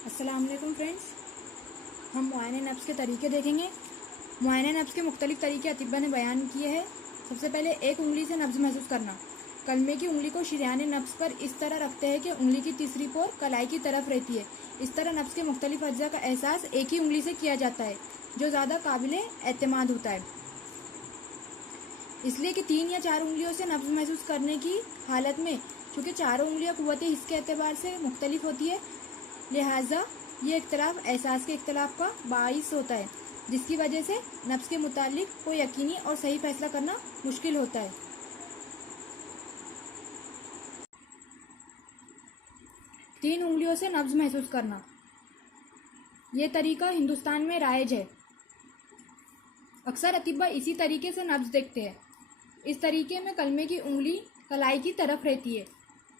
अस्सलाम वालेकुम फ्रेंड्स, हम मुआयने नब्ज़ के तरीके देखेंगे। मुआयने नब्ज़ के मुख्तलिफ़ तरीके अतिब्बा ने बयान किए हैं। सबसे पहले एक उंगली से नब्ज़ महसूस करना। कलमे की उंगली को शरियाने नब्ज़ पर इस तरह रखते हैं कि उंगली की तीसरी पोर कलाई की तरफ रहती है। इस तरह नब्ज़ के मुख्तलिफ़ अज्जा का एहसास एक ही उंगली से किया जाता है, जो ज़्यादा काबिले एतमाद होता है। इसलिए कि 3 या 4 उंगलियों से नब्ज़ महसूस करने की हालत में, चूँकि चारों उंगलियाँ क़ुव्वत हिस्स के एतबार से मुख्तलिफ होती है, लिहाजा ये इख्तलाफ एहसास के इख्तलाफ का बाइस होता है, जिसकी वजह से नब्ज़ के मुतालिक कोई यकीनी और सही फैसला करना मुश्किल होता है। तीन उंगलियों से नब्ज़ महसूस करना, ये तरीका हिंदुस्तान में राइज है। अक्सर अतिब्बा इसी तरीके से नब्ज़ देखते हैं। इस तरीके में कलमे की उंगली कलाई की तरफ रहती है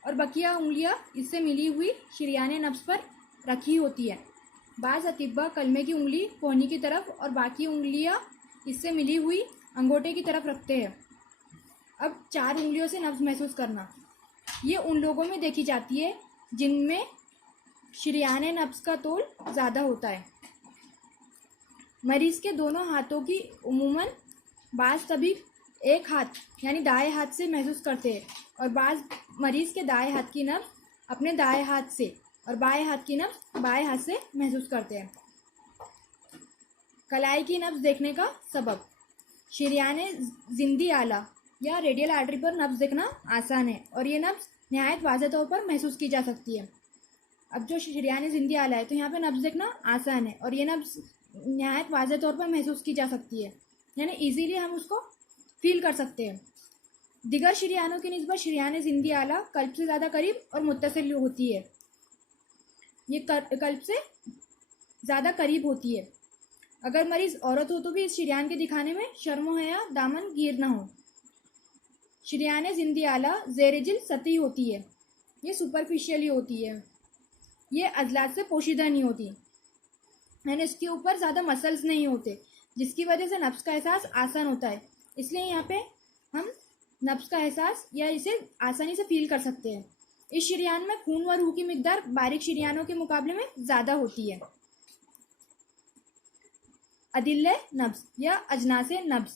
और बकिया उंगलियां इससे मिली हुई शरियाने नब्ज़ पर रखी होती है। बाज़ अतिब्बा कलमे की उंगली कोहनी की तरफ और बाकी उंगलियां इससे मिली हुई अंगूठे की तरफ रखते हैं। अब 4 उंगलियों से नब्ज़ महसूस करना, ये उन लोगों में देखी जाती है जिनमें शरियाने नब्ज़ का तोल ज़्यादा होता है। मरीज़ के दोनों हाथों की उमूमन बाज़ तबीब एक हाथ यानी दाएं हाथ से महसूस करते हैं और बाज़ मरीज़ के दाएं हाथ की नब्ज़ अपने दाएं हाथ से और बाएं हाथ की नब्ज़ बाएं हाथ से महसूस करते हैं। कलाई की नब्ज़ देखने का सबब, शरियाने ज़िंदी आला या रेडियल आर्टरी पर नब्ज़ देखना आसान है और ये नब्ज़ नहायत वाज़ेह तौर पर महसूस की जा सकती है। अब जो शरियाने ज़िंदी आला है तो यहाँ पे नब्ज़ देखना आसान है और ये नब्ज़ नहायत वाज़ेह तौर पर महसूस की जा सकती है, यानी इजीली हम उसको फील कर सकते हैं। दिगर शरियानों की निस्बत शरियाने ज़िंदी आला कल्ब से ज़्यादा करीब और मुत्तसिल होती है। ये कल्ब से ज़्यादा करीब होती है। अगर मरीज़ औरत हो तो भी इस शरियान के दिखाने में शर्म या दामन गिर ना हो। शरियाने ज़िंदी आला ज़ेर-ए-जिल सतही होती है, ये सुपरफिशियली होती है, ये अज़लात से पोशीदा नहीं होती, यानी इसके ऊपर ज़्यादा मसल्स नहीं होते, जिसकी वजह से नब्ज़ का एहसास आसान होता है। इसलिए यहाँ पे हम नब्ज़ का एहसास या इसे आसानी से फील कर सकते हैं। इस शरियान में खून व रूह की मिकदार बारीक शरियानों के मुकाबले में ज़्यादा होती है। अदिल्ले नब्ज़ या अजनासे नब्ज़।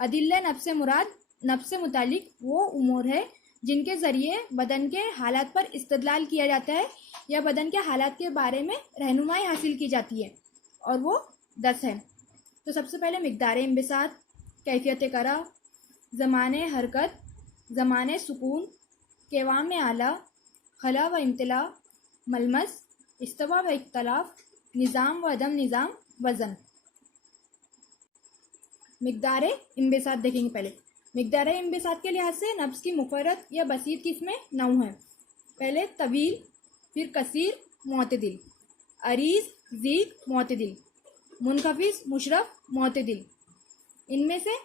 अदिल्ले नब्ज़ से मुराद नब्ज़ से मुतालिक वो उमूर है जिनके ज़रिए बदन के हालात पर इस्तदलाल किया जाता है या बदन के हालात के बारे में रहनुमाई हासिल की जाती है, और वो 10 है। तो सबसे पहले मिकदार इंबिसात, कैफियत करा, ज़माने हरकत, ज़माने सुकून, केवाम आला, खला व इम्तिला, मलमस, इस्तवा व इख्तलाफ, निज़ाम व अदम निज़ाम, वज़न। मिकदार इंबिसात देखेंगे पहले। मिकदार इंबिसात के लिहाज से नब्ज़ की मुफ़र्रद या बसीत किस्में 9 हैं। पहले तवील, फिर कसीर, मुअतदिल, अरीज़, ज़ीक, मुअतदिल, मुनखफिज़, मुशरफ, मुअतदिल। इनमें से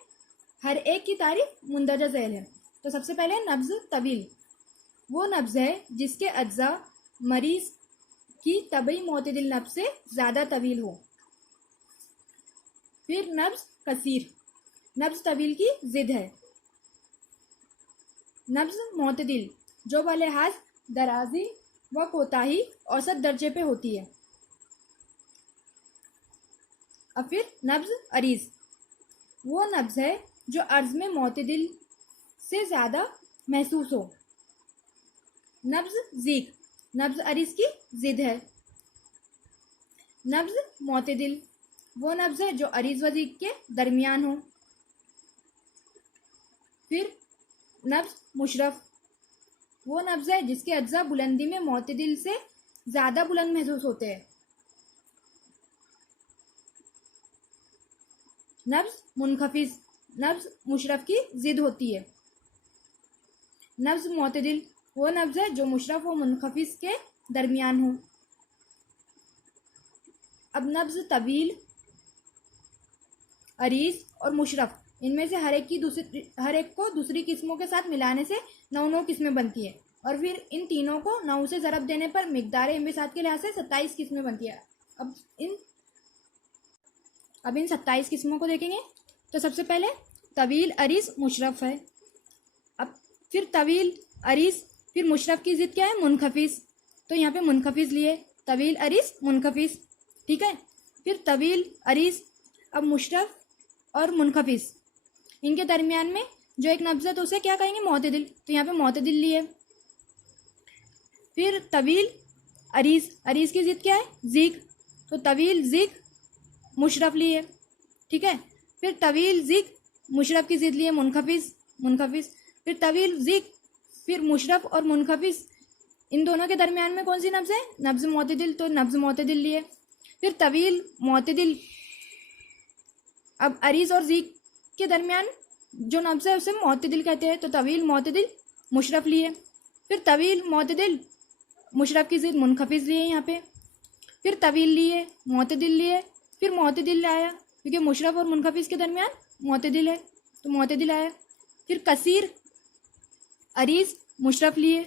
हर एक की तारीफ मुंदरजा ज़ैल है। तो सबसे पहले नब्ज़ तवील, वो नब्ज़ है जिसके अज्जा मरीज़ की तबई मुअतदिल नब्ज़ से ज़्यादा तवील हो। फिर नब्ज़ कसीर, नब्ज़ तवील की ज़िद है। नब्ज़ मुअतदिल, जो बलिहाज दराजी व कोताही औसत दर्जे पे होती है। अब फिर नब्ज़ अरीज़, वो नब्ज़ है जो अर्ज़ में मुअतदिल से ज़्यादा महसूस हो। नब्ज़ ज़ीक, नब्ज़ अरीज़ की ज़िद है। नब्ज़ मुअतदिल, वो नब्ज़ है जो अरीज़ व ज़ीक के दरमियान हो। फिर नब्ज़ मुशरफ, वो नब्ज़ है जिसके अज्जा बुलंदी में मुअतदिल से ज़्यादा बुलंद महसूस होते हैं। नब्ज़ मुनखफिज़, नब्ज़ मुशरफ की ज़िद होती है। नब्ज़ मुअतदिल, वो नब्ज़ है जो मुशरफ व मुनखफिज़ के दरमियान हो। अब नब्ज़ तवील, अरीज़ और मुशरफ, इनमें से हर एक को दूसरी किस्मों के साथ मिलाने से 9 किस्में बनती है और फिर इन तीनों को 9 से ज़रब देने पर मिकदार इंबिसात के लिहाज से 27 किस्में बनती है। अब इन 27 किस्मों को देखेंगे। तो सबसे पहले तवील, अरीज़, मुशरफ है। अब फिर तवील, अरीज़, फिर मुशरफ की ज़िद क्या है? मुनखफिज़। तो यहाँ पे मुनखफिज़ लिए, तवील अरीज मुनखफिस, ठीक है। फिर तवील अरीज, अब मुशरफ और मुनखफिस इनके दरमियान में जो एक नब्ज़ है तो उसे क्या कहेंगे, मोतदिल, तो यहाँ पे मोतदिल लिए। फिर तवील अरीज, अरीज की ज़िद क्या है, ज़िग, तो तवील ज़िग मुशरफ लिए, ठीक है। फिर तवील ज़िग मुशरफ की ज़िद लिए मुनखफिस, मुनखफिस। फिर तवील ज़िग, फिर मुशरफ और मुनखफिस इन दोनों के दरमियान में कौन सी नब्ज़ है, नब्ज़ मोतदिल, तो नब्ज़ मोतदिल लिए। फिर तवील मोतदिल, अब अरीज और ज़ीक के दरमियान जो नब्ज़ है उसे मोतदिल कहते हैं, तो तवील मोतदिल मुशरफ लिए। फिर तवील मोतदिल मुशरफ की ज़िद मुनखफिस लिए यहाँ पे। फिर तवील लिए, मोतदिल लिए, फिर मोतदिल आया क्योंकि मुशरफ और मुनखफिस के दरमियान मोतदिल है तो मोतदिल आया। फिर कसीर अरीज मुशरफ लिए,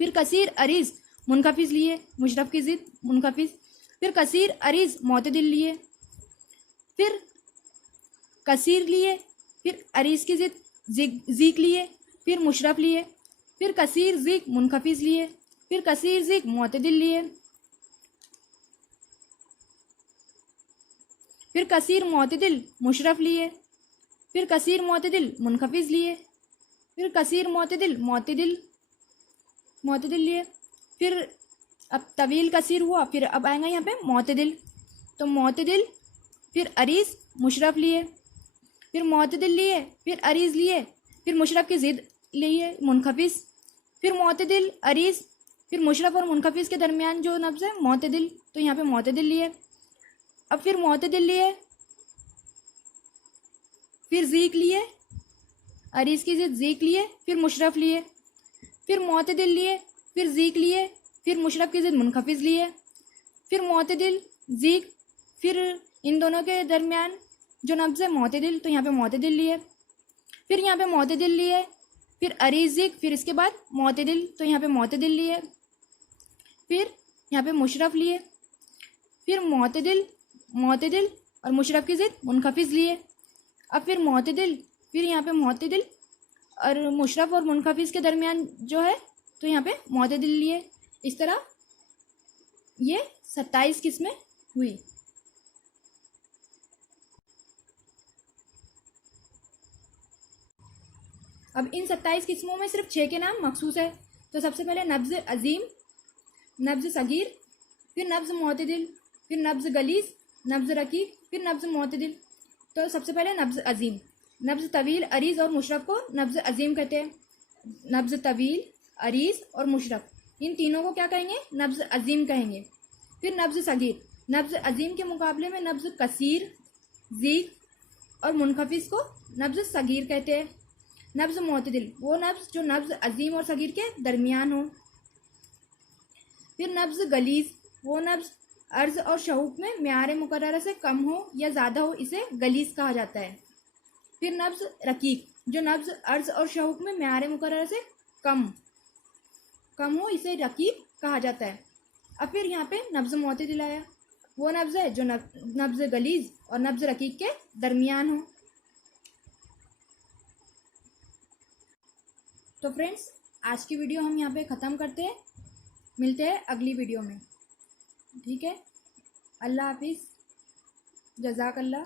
फिर कसीर अरीज मुनखफिस लिए, मुशरफ की ज़िद मुनखफिस। फिर कसीर अरीज मोतदिल लिए, फिर कसीर लिए, फिर अरीज की ज़िद ज़ीक लिए, फिर मुशरफ लिए। फिर कसीर ज़ीक मुनखफिस लिए, फिर कसीर ज़ीक मोतदिल लिए। फिर कसीर मोतदिल मुशरफ लिए, फिर कसीर मोतदिल मुनखफिस लिए, फिर कसीर मोतदिल मोतदिल लिए। फिर अब तवील कसीर हुआ, फिर अब आएगा यहाँ पे मोतदिल, तो मोतदिल, फिर अरीज मुशरफ लिए, फिर मोतदिल लिए, फिर अरीज लिए, फिर मुशरफ की ज़िद लिए मुनखफिस, फिर मोतदिल अरीज, फिर मुशरफ और मुनखफिस के दरमियान जो नब्ज़ है मोतदिल, तो यहाँ पे मोतदिल लिए। अब फिर मोतदिल लिए, फिर ज़ीक लिए, अरीज की ज़िद ज़ीक लिए, फिर मुशरफ लिए, फिर मोतदिल लिए, फिर ज़ीक लिए, फिर मुशरफ की ज़िद मुनखफिस लिए, फिर मोतदिल ज़ीक, फिर इन दोनों के दरमियान जो नब्ज़ है मोतदिल, तो यहाँ पे मोतदिल लिए। फिर यहाँ पे मोतदिल लिए, फिर अरीज ज़ीक, फिर इसके बाद मोतदिल, तो यहाँ पे मोतदिल लिए। फिर यहाँ पे मुशरफ लिए, फिर मोतदिल मोतदिल और मुशरफ की ज़िद मुनखफिस लिए। अब फिर मोतदिल, फिर यहाँ पे मोतदिल और मुशरफ और मुनखफिस के दरमियान जो है तो यहाँ पे मोतदिल लिए। इस तरह ये 27 किस्में हुई। अब इन 27 किस्मों में सिर्फ 6 के नाम मखसूस है। तो सबसे पहले नब्ज़ अजीम, नब्ज़ सगीर, फिर नब्ज़ मोतदिल, फिर नब्ज़ गलीस, नब्ज़ रकीक, फिर नब्ज़ मोतदिल। तो सबसे पहले नब्ज़ अजीम, नब्ज़ तवील अरीज़ और मुशरफ को नब्ज़ अजीम कहते हैं। नब्ज़ तवील अरीज़ और मुशरफ इन तीनों को क्या कहेंगे, नब्ज़ अजीम कहेंगे। फिर नब्ज़ सगीर, नब्ज़ अजीम के मुकाबले में नब्ज़ कसीर, ज़ीक और मुनखफिस को नब्ज़ सगीर कहते हैं। नब्ज़ मोतदिल वो नब्ज़ जो नब्ज़ अजीम और सगीर के दरमियान हो। फिर नब्ज़ गलीज़ वो नब्ज़ अर्ज़ और शहूक में मेयार मुकर्रर से कम हो या ज़्यादा हो, इसे गलीज़ कहा जाता है। फिर नब्ज़ रकीक जो नब्ज़ अर्ज़ और शहूक में मेयार मुकर्रर से कम हो, इसे रकीक कहा जाता है। अब फिर यहाँ पे नब्ज़ मोतदिल आया, वो नब्ज़ है जो नब्ज़ गलीज़ और नब्ज़ रकीक के दरमियान हो। तो फ्रेंड्स, आज की वीडियो हम यहाँ पे ख़त्म करते हैं, मिलते हैं अगली वीडियो में, ठीक है। अल्लाह हाफिज़, जज़ाकल्लाह।